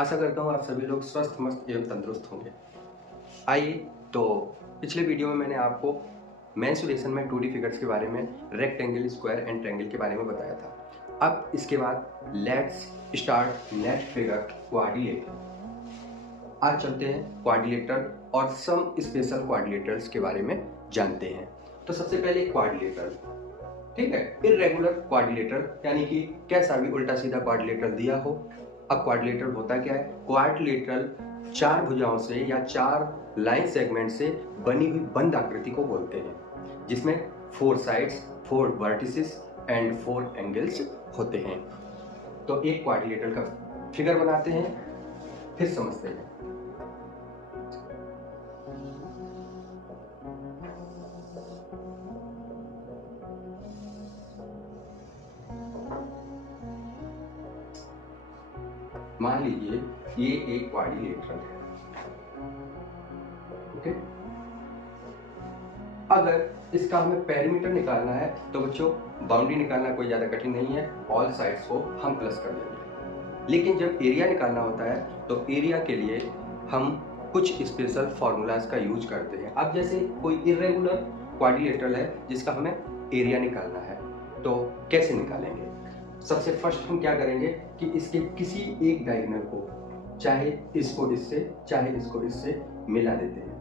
आशा करता हूँ आप सभी लोग स्वस्थ, मस्त एवं तंदुरुस्त होंगे। आइए, तो पिछले वीडियो में मैंने आपको मेंसुरेशन में 2D फिगर्स के बारे में, रेक्टेंगल, स्क्वायर एंड ट्रायंगल के बारे में बताया था। अब इसके बाद let's start next figure, quadrilateral. आज चलते हैं क्वाड्रिलेटरल और सम स्पेशल क्वाड्रिलेटरल्स के बारे में जानते हैं। तो सबसे पहले क्वाड्रिलेटरल, ठीक है, इर्रेगुलर क्वाड्रिलेटरल यानी कि कैसा भी उल्टा सीधा क्वाड्रिलेटरल दिया हो। अब क्वाड्रिलेटरल होता क्या है? क्वाड्रिलेटरल चार भुजाओं से या चार लाइन सेगमेंट से बनी हुई बंद आकृति को बोलते हैं, जिसमें 4 साइड्स, 4 वर्टिसेस एंड 4 एंगल्स होते हैं। तो एक क्वाड्रिलेटरल का फिगर बनाते हैं, फिर समझते हैं। मान लीजिए ये एक क्वाड्रिलेटरल है, ओके। अगर इसका हमें पेरीमीटर निकालना है तो बच्चों बाउंड्री निकालना कोई ज़्यादा कठिन नहीं है, ऑल साइड्स को हम प्लस कर देंगे। लेकिन जब एरिया निकालना होता है तो एरिया के लिए हम कुछ स्पेशल फार्मूलाज का यूज करते हैं। अब जैसे कोई इर्रेगुलर क्वाड्रिलेटरल है जिसका हमें एरिया निकालना है, तो कैसे निकालेंगे? सबसे फर्स्ट हम क्या करेंगे कि इसके किसी एक डायगोनल को, चाहे इसको इससे चाहे इसको इससे मिला देते हैं,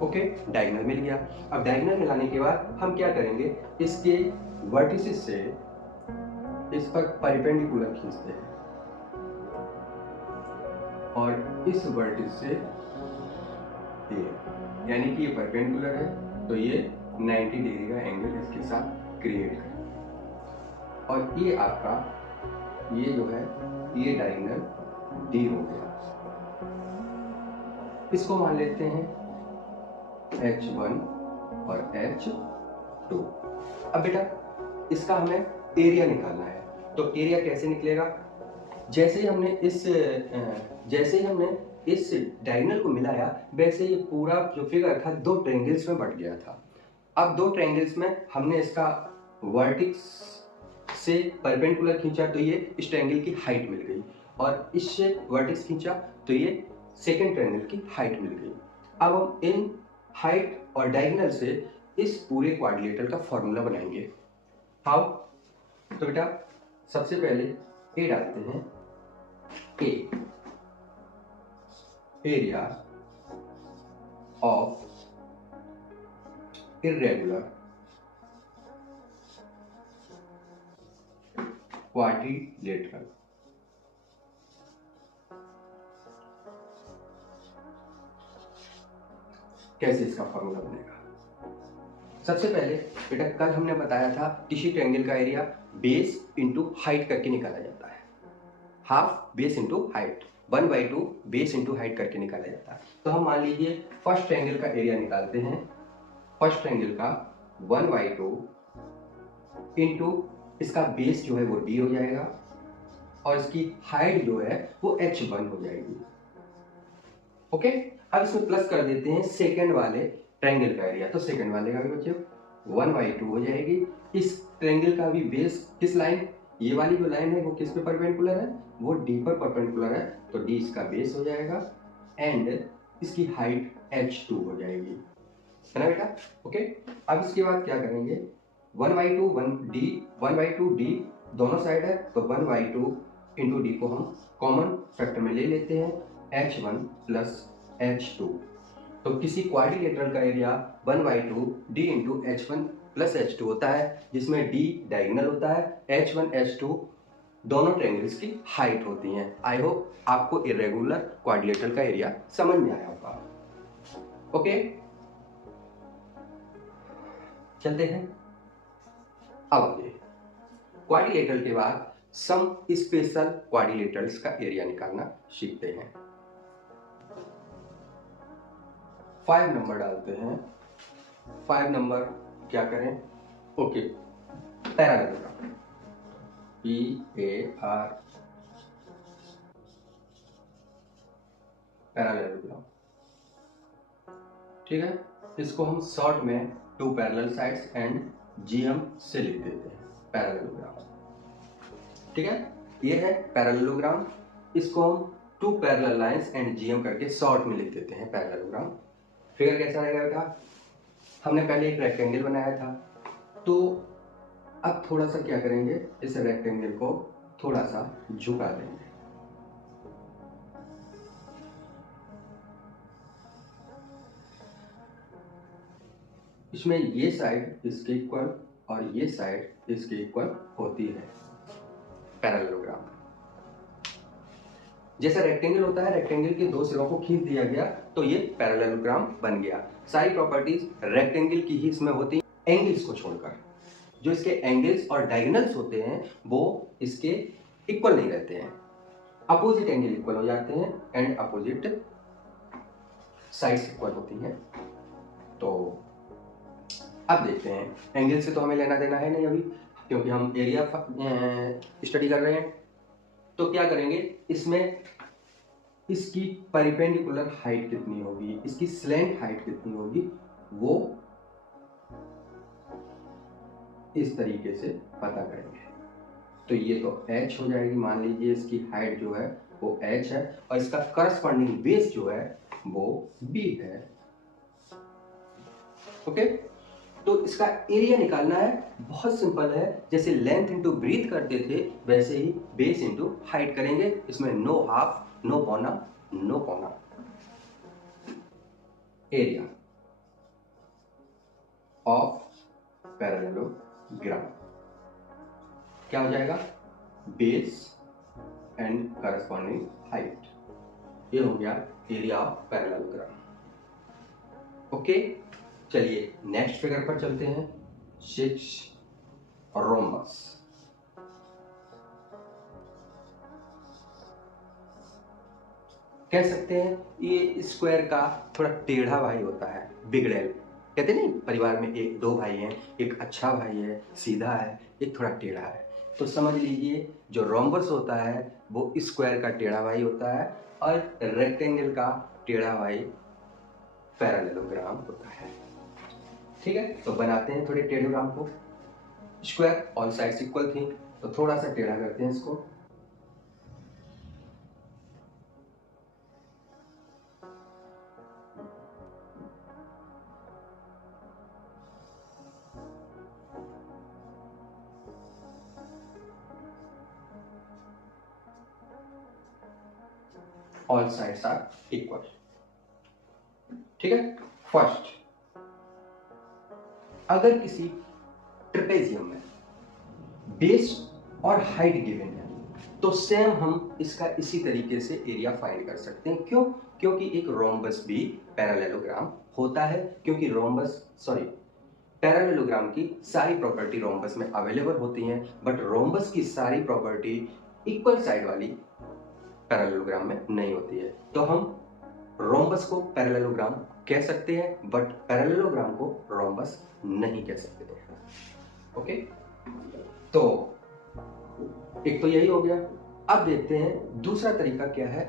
ओके। डायगोनल मिल गया। अब डायगोनल मिलाने के बाद हम क्या करेंगे, इसके वर्टिसेस से इस पर परपेंडिकुलर खींचते हैं और इस वर्टिस से ये, यानी कि ये परपेंडिकुलर है तो ये 90 डिग्री का एंगल इसके साथ क्रिएट करें। और ये आपका ये जो है ये डायगोनल डी हो गया। इसको मान लेते हैं H1 और H2। अब बेटा इसका हमें एरिया निकालना है, तो एरिया कैसे निकलेगा? जैसे ही हमने इस डायगोनल को मिलाया, वैसे ये पूरा जो फिगर था 2 ट्रायंगल्स में बट गया था। अब 2 ट्रायंगल्स में हमने इसका वर्टेक्स से परपेंडिकुलर खींचा तो ये इस ट्रायंगल की हाइट मिल गई, और इससे वर्टेक्स खींचा तो ये सेकंड ट्रायंगल की हाइट मिल गई। अब हम इन हाइट और डायगोनल से इस पूरे क्वाड्रिलेटरल का फॉर्मूला बनाएंगे। हाउ? तो बेटा सबसे पहले ए डालते हैं, ए एरिया ऑफ इर्रेगुलर क्वाड्रिलेटरल। कैसे इसका फॉर्मूला बनेगा? सबसे पहले बेटा कल हमने बताया था किसी ट्रायंगल का एरिया बेस इंटू हाइट करके निकाला जाता है। Half base into height, 1/2 base into height करके निकाला जाता है। तो हम मान लीजिए फर्स्ट ट्रायंगल का एरिया निकालते हैं। फर्स्ट ट्रायंगल का 1/2 इंटू इसका बेस जो है वो d हो जाएगा, और इसकी हाइट जो है वो h1 हो जाएगी, ओके। अब इसमें प्लस कर देते हैं सेकंड वाले ट्रायंगल का एरिया, तो सेकंड वाले का भी बच्चों 1/2 हो जाएगी। इस ट्रायंगल का भी बेस किस लाइन, ये वाली जो लाइन है वो किस पे परपेंडिकुलर है? वो d पर परपेंडिकुलर है, तो d इसका बेस हो जाएगा एंड इसकी हाइट h2 हो जाएगी, है ना बेटा, ओके। अब इसके बाद क्या करेंगे, 1/2 d दोनों साइड है, तो 1/2 इंटू डी को हम कॉमन फैक्टर में ले लेते हैं, h1 प्लस h2। तो किसी क्वाड्रिलेटरल का area 1/2 d into h1 plus h2 होता है, जिसमें d डायगोनल होता है, h1 h2 दोनों ट्रायंगल्स की हाइट होती हैं। आई होप आपको इर्रेगुलर क्वाड्रिलेटरल का एरिया समझ में आया होगा, ओके। चलते हैं अब आगे। क्वाड्रिलेटरल के बाद सम स्पेशल क्वाड्रिलेटरल्स का एरिया निकालना सीखते हैं। 5 नंबर डालते हैं। 5 नंबर क्या करें, ओके, पैरालेलोग्राम, PAR पैरालेलोग्राम, ठीक है। इसको हम शॉर्ट में 2 पैरेलल साइड्स एंड GM से लिख देते हैं, पैरालेलोग्राम। ठीक है, ये है पैरेललोग्राम। इसको हम टू पैरेलल लाइंस एंड जीएम करके शॉर्ट में लिख देते हैं पैरेललोग्राम। फिगर कैसा रहेगा बेटा, हमने पहले एक रेक्टेंगल बनाया था, तो अब थोड़ा सा क्या करेंगे, इस रेक्टेंगल को थोड़ा सा झुका देंगे। इसमें ये साइड इसके इक्वल और ये साइड इसके इक्वल होती है पैरेललोग्राम। जैसा रेक्टेंगल होता है, रेक्टेंगल के दो सिरों को खींच दिया गया तो ये पैरेललोग्राम बन गया। सारी प्रॉपर्टीज रेक्टेंगल की ही इसमें होती हैं, एंगल्स को छोड़कर। जो इसके एंगल्स और डायगोनल्स होते हैं वो इसके इक्वल नहीं रहते हैं, अपोजिट एंगल इक्वल हो जाते हैं एंड अपोजिट साइड्स इक्वल होती हैं। तो अब देखते हैं, एंगल से तो हमें लेना देना है नहीं अभी, क्योंकि हम एरिया स्टडी कर रहे हैं। तो क्या करेंगे, इसमें इसकी परपेंडिकुलर हाइट कितनी होगी, इसकी स्लैंट हाइट कितनी होगी, वो इस तरीके से पता करेंगे। तो ये तो h हो जाएगी, मान लीजिए इसकी हाइट जो है वो h है और इसका करस्पॉन्डिंग बेस जो है वो b है। ओके, तो इसका एरिया निकालना है, बहुत सिंपल है। जैसे लेंथ इंटू ब्रीथ करते थे वैसे ही बेस इंटू हाइट करेंगे। इसमें नो हाफ, नो पौना, नो पौना। एरिया ऑफ पैरेललोग्राम क्या हो जाएगा, बेस एंड करस्पॉन्डिंग हाइट। ये हो गया एरिया ऑफ पैरेललोग्राम। ओके, चलिए नेक्स्ट फिगर पर चलते हैं। 6 रोम्बस। कह सकते हैं ये स्क्वायर का थोड़ा टेढ़ा भाई होता है, बिगड़ेल। कहते नहीं, परिवार में एक दो भाई हैं, एक अच्छा भाई है सीधा है, एक थोड़ा टेढ़ा है। तो समझ लीजिए जो रोम्बस होता है वो स्क्वायर का टेढ़ा भाई होता है और रेक्टेंगल का टेढ़ा भाई पैरेललोग्राम होता है। ठीक है, तो बनाते हैं थोड़े टेढ़ोग्राम को। स्क्वायर ऑल साइड्स इक्वल थी तो थोड़ा सा टेढ़ा करते हैं इसको। All sides are equal. ठीक है, फर्स्ट अगर किसी ट्रेपेजियम में बेस और हाइट गिवन है तो सेम हम इसका इसी तरीके से एरिया फाइंड कर सकते हैं। क्यों? क्योंकि एक रोम्बस भी पैरेललोग्राम होता है, क्योंकि पैरेललोग्राम की सारी प्रॉपर्टी रोम्बस में अवेलेबल होती हैं, बट रोम्बस की सारी प्रॉपर्टी इक्वल साइड वाली पैरेललोग्राम में नहीं होती है। तो हम रोम्बस को पैरेललोग्राम कह सकते हैं बट पैरेललोग्राम को रोम्बस नहीं कह सकते। ओके, तो एक तो यही हो गया। अब देखते हैं दूसरा तरीका क्या है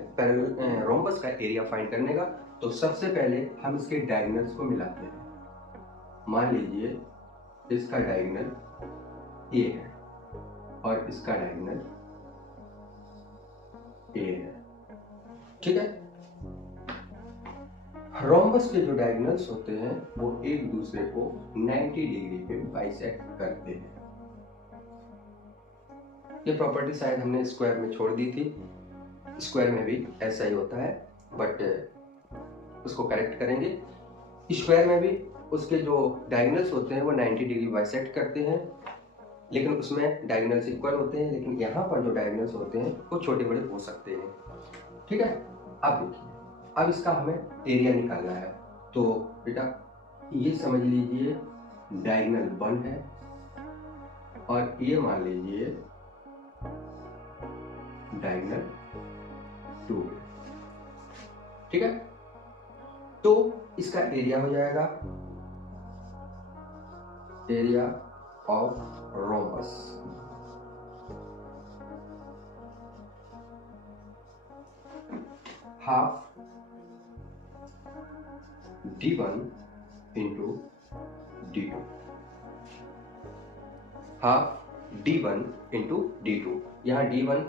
रोम्बस का एरिया फाइंड करने का। तो सबसे पहले हम इसके डायगोनल्स को मिलाते हैं। मान लीजिए इसका डायगोनल ए है और इसका डायगोनल ए है। ठीक है, रोम्बस के जो डायगोनल्स होते हैं वो एक दूसरे को 90 डिग्री पे बाइसेक्ट करते हैं। ये प्रॉपर्टी शायद हमने स्क्वायर में छोड़ दी थी, स्क्वायर में भी ऐसा ही होता है, बट उसको करेक्ट करेंगे। स्क्वायर में भी उसके जो डायगोनल्स होते हैं वो 90 डिग्री बाइसेक्ट करते हैं, लेकिन उसमें डायगोनल्स इक्वल होते हैं, लेकिन यहाँ पर जो डायगोनल्स होते हैं वो छोटे बड़े हो सकते हैं। ठीक है, अब देखिए, अब इसका हमें एरिया निकालना है। तो बेटा ये समझ लीजिए डायगोनल 1 है और ये मान लीजिए डायगोनल 2। ठीक है, तो इसका एरिया हो जाएगा area of rhombus half d1 into d2, half D1 into D2। यहाँ D1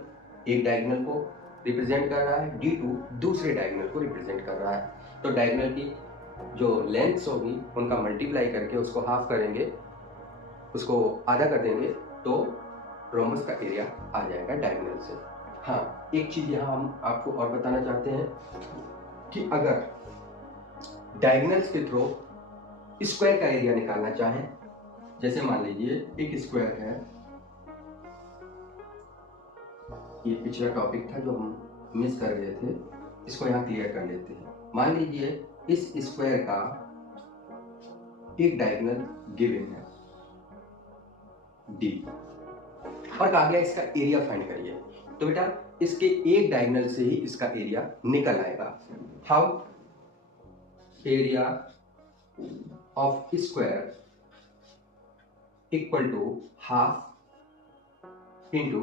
एक डायगोनल को रिप्रेजेंट कर रहा है, D2 दूसरे डायगोनल को रिप्रेजेंट कर रहा है। तो डायगोनल की जो लेंथ्स होगी उनका मल्टीप्लाई करके उसको हाफ करेंगे, उसको आधा कर देंगे, तो रोम्बस का एरिया आ जाएगा डायगोनल से। हाँ, एक चीज यहाँ हम आपको और बताना चाहते हैं कि अगर डायगोनल्स के थ्रू स्क्वायर का एरिया निकालना चाहें, जैसे मान लीजिए एक स्क्वायर है, ये पिछला टॉपिक था जो हम मिस कर गए थे, इसको यहाँ क्लियर कर लेते हैं। मान लीजिए इस स्क्वायर का एक डायगोनल गिवन है D और कहा गया इसका एरिया फाइंड करिए। तो बेटा इसके एक डायगोनल से ही इसका एरिया निकल आएगा। How? Area of square equal to half into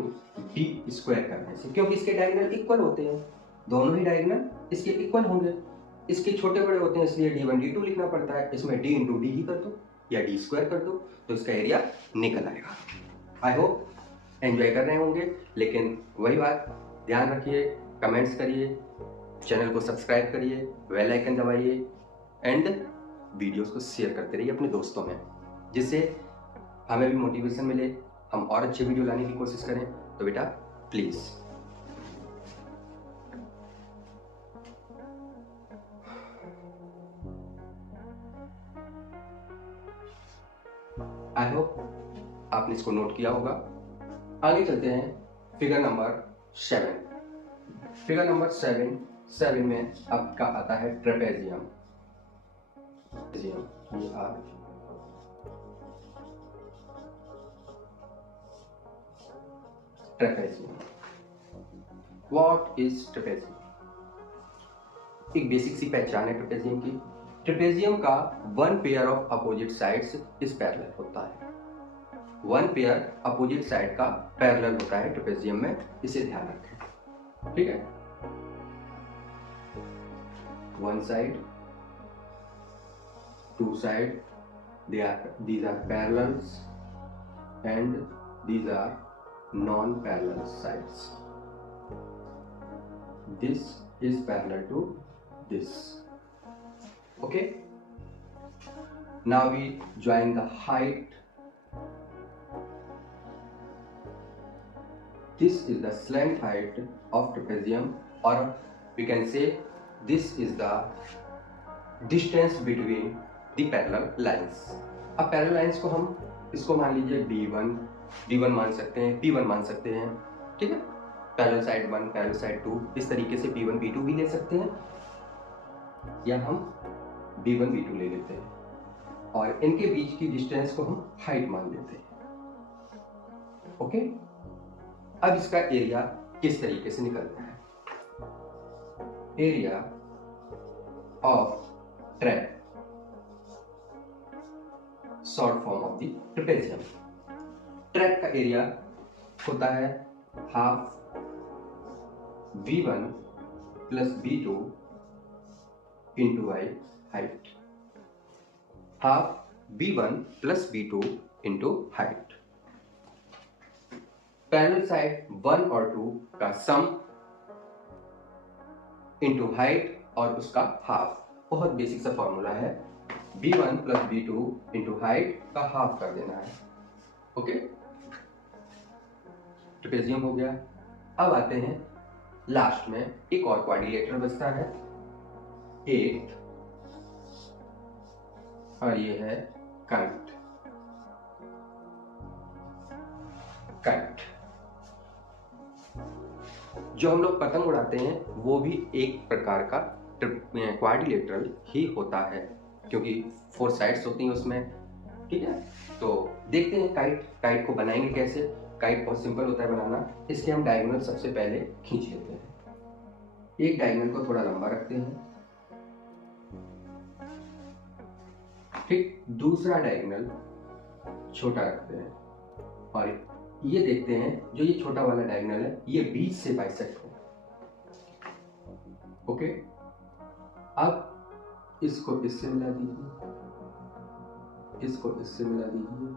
D square करने से, क्योंकि इसके डायगोनल इक्वल होते हैं, दोनों ही डायगोनल इसके इक्वल होंगे। इसके छोटे बड़े होते हैं इसलिए D1 D2 लिखना पड़ता है, इसमें D इंटू डी ही कर दो या D स्क्वायर कर दो तो इसका एरिया निकल आएगा। आई होप एंजॉय कर रहे होंगे, लेकिन वही बात ध्यान रखिए, कमेंट्स करिए, चैनल को सब्सक्राइब करिए, बेल आइकन दबाइए एंड वीडियोस को शेयर करते रहिए अपने दोस्तों में, जिससे हमें भी मोटिवेशन मिले, हम और अच्छे वीडियो लाने की कोशिश करें। तो बेटा प्लीज आई होप आपने इसको नोट किया होगा। आगे चलते हैं फिगर नंबर 7। फिगर नंबर 7 में आपका आता है trapezium. Trapezium, what is trapezium? एक बेसिक सी पहचान है ट्रेपेजियम की। ट्रेपेजियम का one pair of opposite sides is parallel होता है। वन पेयर अपोजिट साइड का पैरेलल होता है ट्रेपेजियम में, इसे ध्यान रखें, ठीक है। One side, two side, these are parallels and these are non-parallel sides. This is parallel to this. Okay, now we join the height. This is the slant height of trapezium, or we can say this is the distance between the parallel lines. अब parallel lines को हम इसको मान लीजिए D1 मान सकते हैं, P1 मान सकते हैं, ठीक है। पैरेलल साइड 1, पैरेलल साइड 2, इस तरीके से P1 P2 भी ले सकते हैं, या हम B1 B2 ले लेते हैं और इनके बीच की डिस्टेंस को हम हाइट मान लेते हैं। ओके, अब इसका एरिया किस तरीके से निकलता है? Area of trap, short form of the trapezium. Trap का एरिया होता है half V1 plus B2 into आई height. Half B1 plus B2 into height. Parallel side 1 और 2 का सम इंटू हाइट और उसका हाफ। बहुत बेसिक सा फॉर्मूला है, B1 plus B2 into height का हाफ कर देना है। ओके, ट्रेपेजियम हो गया। अब आते हैं लास्ट में एक और क्वाड्रिलेटरल बचता है, 8, और ये है काइट। काइट जो हम लोग पतंग उड़ाते हैं वो भी एक प्रकार का क्वाड्रिलेटरल ही होता है, क्योंकि 4 साइड्स होती हैं उसमें, ठीक है। तो देखते हैं काइट को बनाएंगे कैसे। काइट बहुत सिंपल होता है बनाना। इसके हम डायगोनल सबसे पहले खींच लेते हैं। एक डायगोनल को थोड़ा लंबा रखते हैं, ठीक, दूसरा डायगोनल छोटा रखते हैं और ये देखते हैं जो ये छोटा वाला डायगोनल है ये बीच से बाइसेक्ट हो। ओके, अब इसको इससे मिला दीजिए, इसको इससे मिला दीजिए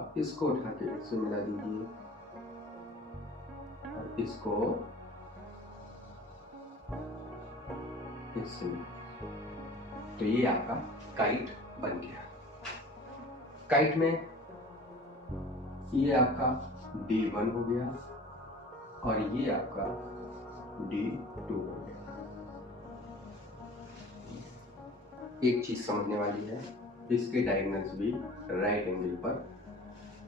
अब इसको उठा के इससे मिला दीजिए और इसको इससे, तो ये आपका काइट बन गया। काइट में ये आपका D1 हो गया और ये आपका D2 हो गया। एक चीज समझने वाली है, इसके डायगोनल्स भी राइट एंगल पर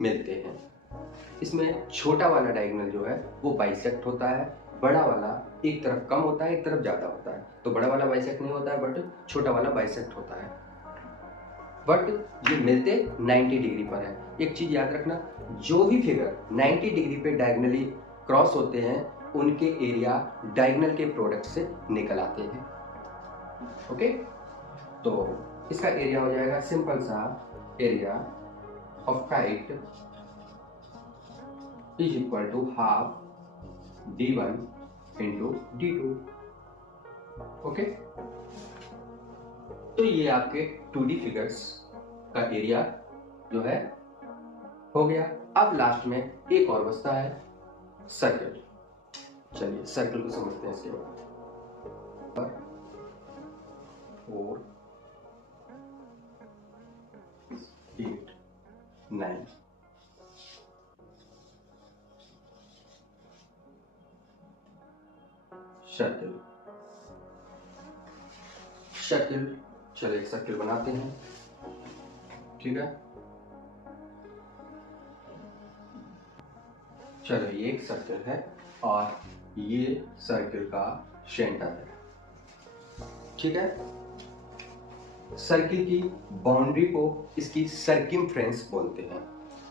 मिलते हैं। इसमें छोटा वाला डायगोनल जो है वो बाइसेक्ट होता है, बड़ा वाला एक तरफ कम होता है एक तरफ ज्यादा होता है। तो बड़ा वाला बाइसेक्ट नहीं होता है बट छोटा वाला बाइसेक्ट होता है, बट ये मिलते 90 डिग्री पर है। एक चीज याद रखना, जो भी फिगर 90 डिग्री पे डायगोनली क्रॉस होते हैं उनके एरिया डायगोनल के प्रोडक्ट से निकल आते हैं। ओके, तो इसका एरिया हो जाएगा सिंपल सा, area of kite is equal to half D1 into D2। Okay, तो ये आपके 2D फिगर्स का एरिया जो है हो गया। अब लास्ट में एक और बचता है, सर्कल। चलिए सर्कल को समझते हैं। इसके बाद 4 8 9 सर्कल। सर्कल, चलो एक सर्कल बनाते हैं, ठीक है। चलो ये एक सर्कल है और ये सर्कल का सेंटर है, ठीक है। सर्कल की बाउंड्री को इसकी सर्कमफ्रेंस बोलते हैं।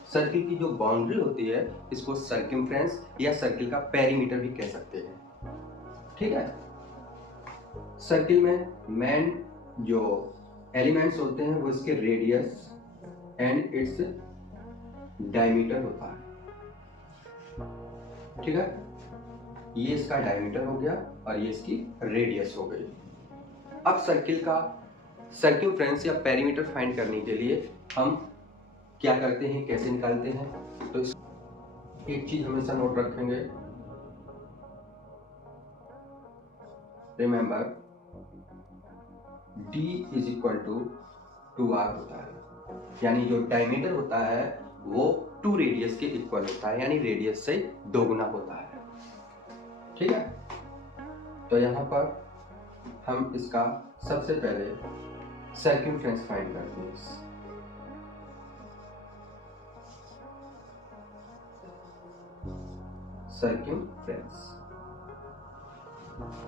सर्कल की जो बाउंड्री होती है इसको सर्कमफ्रेंस या सर्कल का पेरीमीटर भी कह सकते हैं, ठीक है। सर्कल में मेन जो एलिमेंट्स होते हैं वो इसके रेडियस एंड इट्स डायमीटर होता है, ठीक है। ये इसका डायमीटर हो गया और ये इसकी रेडियस हो गई। अब सर्कल का सर्कमफ्रेंस या पेरीमीटर फाइंड करने के लिए हम क्या करते हैं, कैसे निकालते हैं, तो एक चीज हमेशा नोट रखेंगे, remember D is equal to 2R होता है, यानी जो डायमीटर होता है वो 2 रेडियस के इक्वल होता है, यानी रेडियस से दोगुना होता है, ठीक है। तो यहां पर हम इसका सबसे पहले सर्कमफ्रेंस फाइंड करते हैं। सर्कमफ्रेंस,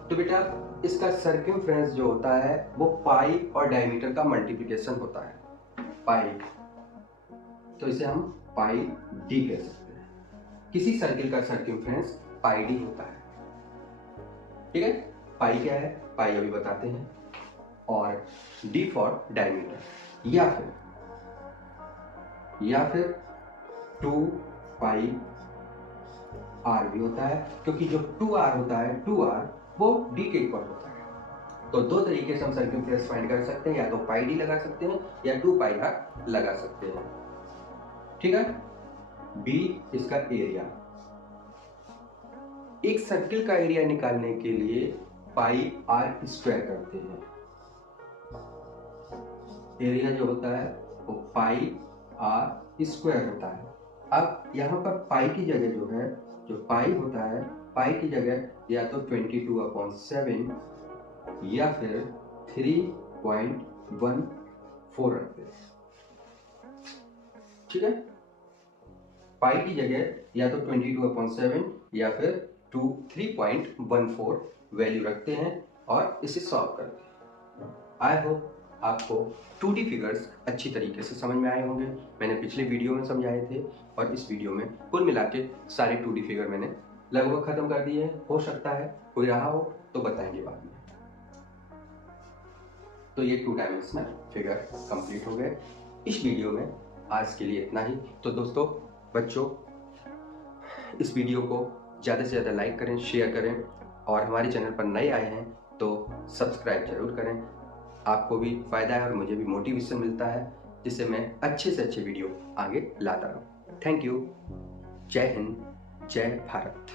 तो बेटा इसका सर्कमफ्रेंस जो होता है वो पाई और डायमीटर का मल्टीप्लिकेशन होता है, पाई। तो इसे हम पाई डी कह सकते हैं। किसी सर्कल का सर्कमफ्रेंस पाई डी होता है, ठीक है। पाई क्या है, पाई अभी बताते हैं, और डी फॉर डायमीटर, या फिर 2 पाई आर भी होता है, क्योंकि जो 2R होता है 2R वो डी के इक्वल होता है। तो दो तरीके से हम सर्कमफ्रेंस फाइंड कर सकते हैं, या तो पाई डी लगा सकते हैं या 2 पाई आर लगा सकते हैं, ठीक है। बी इसका एरिया, एक सर्कल का एरिया निकालने के लिए पाई आर स्क्वायर करते हैं। एरिया जो होता है वो पाई आर स्क्वायर होता है। अब यहाँ पर पाई की जगह जो है, जो पाई होता है, पाई की जगह या तो 22/7 या फिर 3.14 रखते हैं, ठीक है। पाई की जगह या तो 22/7 या फिर 3.14 वैल्यू रखते हैं और इसे सॉल्व करते हैं। आई होप आपको 2D फिगर्स अच्छी तरीके से समझ में आए होंगे। मैंने पिछले वीडियो में समझाए थे और इस वीडियो में कुल मिला के सारे 2D फिगर मैंने लगभग खत्म कर दिए हैं। हो सकता है कोई रहा हो तो बताएंगे बाद में। तो ये 2 डायमेंशनल फिगर कंप्लीट हो गए इस वीडियो में। आज के लिए इतना ही। तो दोस्तों, बच्चों, इस वीडियो को ज़्यादा से ज़्यादा लाइक करें, शेयर करें, और हमारे चैनल पर नए आए हैं तो सब्सक्राइब जरूर करें। आपको भी फ़ायदा है और मुझे भी मोटिवेशन मिलता है। जिससे मैं अच्छे से अच्छे वीडियो आगे लाता रहूँ। Thank you. जय हिंद, जय भारत।